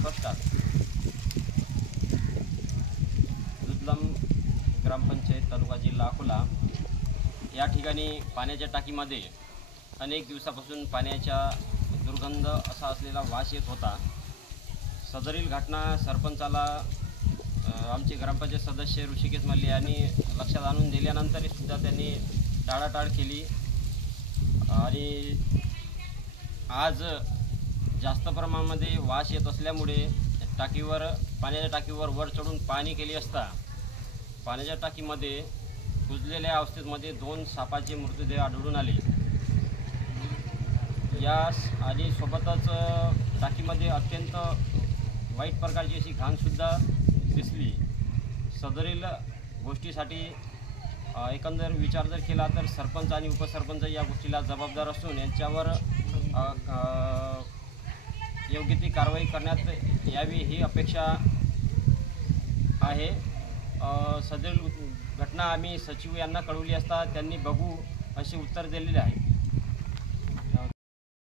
स्पष्टात दुधलम ग्रामपंचायत तालुका जिल्हा अकोला या ठिकाणी पाण्याच्या टाकीमध्ये अनेक दिवसापासून पाण्याचा दुर्गंध असा असलेला वास येत होता। सदरील घटना सरपंचाला आमचे ग्रामपंचायत सदस्य ऋषिकेश मल्ले यांनी लक्षात आणून दिल्यानंतर सुद्धा त्यांनी टाळाटाळ केली आणि आज जास्त प्रमाणामध्ये वास येत असल्यामुळे पाण्याच्या टाकीवर वर चढून पाहणी केली असता पाण्याच्या टाकीमध्ये कुजलेल्या अवस्थेमध्ये 2 सापाचे मृतदेह आढळून आले। आणि सोबतच टाकीमध्ये अत्यंत वाईट प्रकारची अशी घाणसुद्धा दिसली। सदरील गोष्टीसाठी एकंदर विचार जर केला तर सरपंच आणि उपसरपंच या गोष्टीला जबाबदार असून यांच्यावर योग्य ती कारवाई करण्यात यावी ही अपेक्षा आहे। सदरील घटना आम्ही सचिव यांना कळवली असता त्यांनी बघू असे उत्तर दिलेले आहे।